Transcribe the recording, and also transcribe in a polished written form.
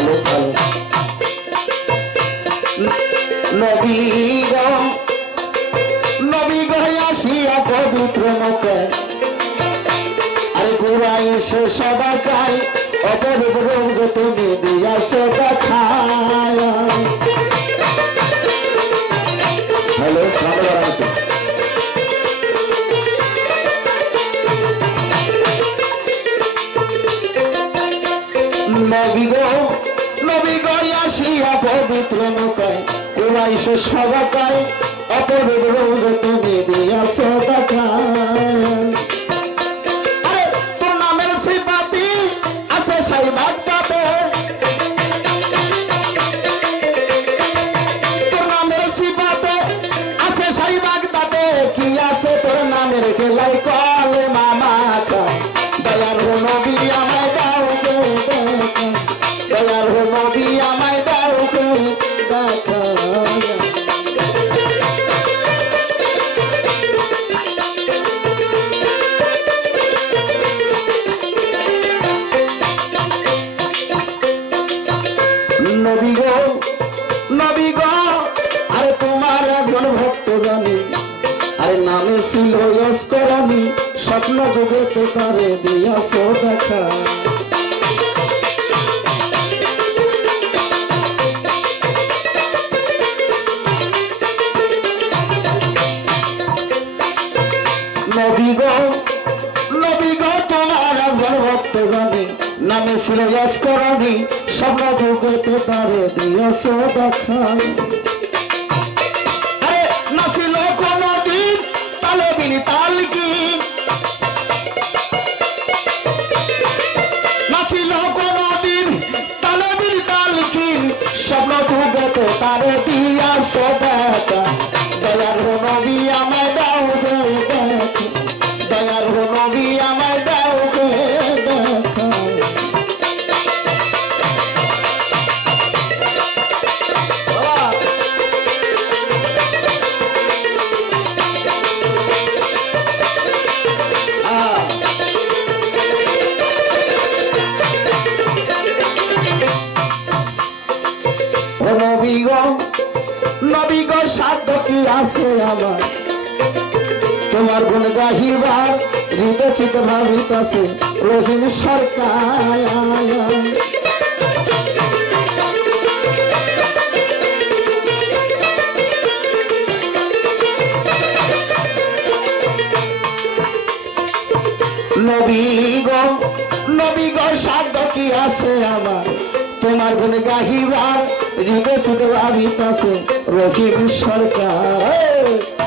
ভালো ভালো নবী গো আসিয়া পবিত্র মুখে আরে কুরাইশ সবাই অপরূপ রূপ তুমি দিয়াছ দেখায়। হ্যালো নবী গো আসিয়া পবিত্র মুখে কুরাইশ সবাই অপরূপ রূপ তুমি দিয়াছ দেখায়। আরে তোর নামের সিফাতি আছে শাহীবাগ পাতে, তোর নামের সিফাতে আছে শাহীবাগ পাতে, কি আছে তোর নামের খেলাই কলে মামা খায়। দয়ার নবী আমায় দাও গে দেখা, দয়ার নবী আমায় দাও গে দেখা। নবী গো আরে তোমার একজন ভক্ত জানি আরে নামে ছিল ইস্করানি, স্বপ্ন যুগে তো তারে দিয়াছ দেখা। নবী গো তোমার একজন ভক্ত জানি নামে ছিল ইস্করানি, স্বপ্ন যুগে তো তারে দিয়াছ দেখা। আরে নাছিল কোনদিন তালে বিনি তালকি, নাছিল কোনদিন তালে বিনি তালকি, স্বপ্ন যুগে তো তারে দিয়াছ দেখা। দয়ার নবী আমায় দাও গে দেখা, দয়ার নবী আমায় দাও গে দেখা। নবী গো সাধ্য কি আছে আমার তোমার গুণ গাহিবার, হৃদয় চিত ভাবিতাছে রহিম সরকার। নবী গো সাধ্য কি আছে আমার তোমার গুণ গাহিবার, হৃদয় চিত ভাবিতাছে রহিম সরকার।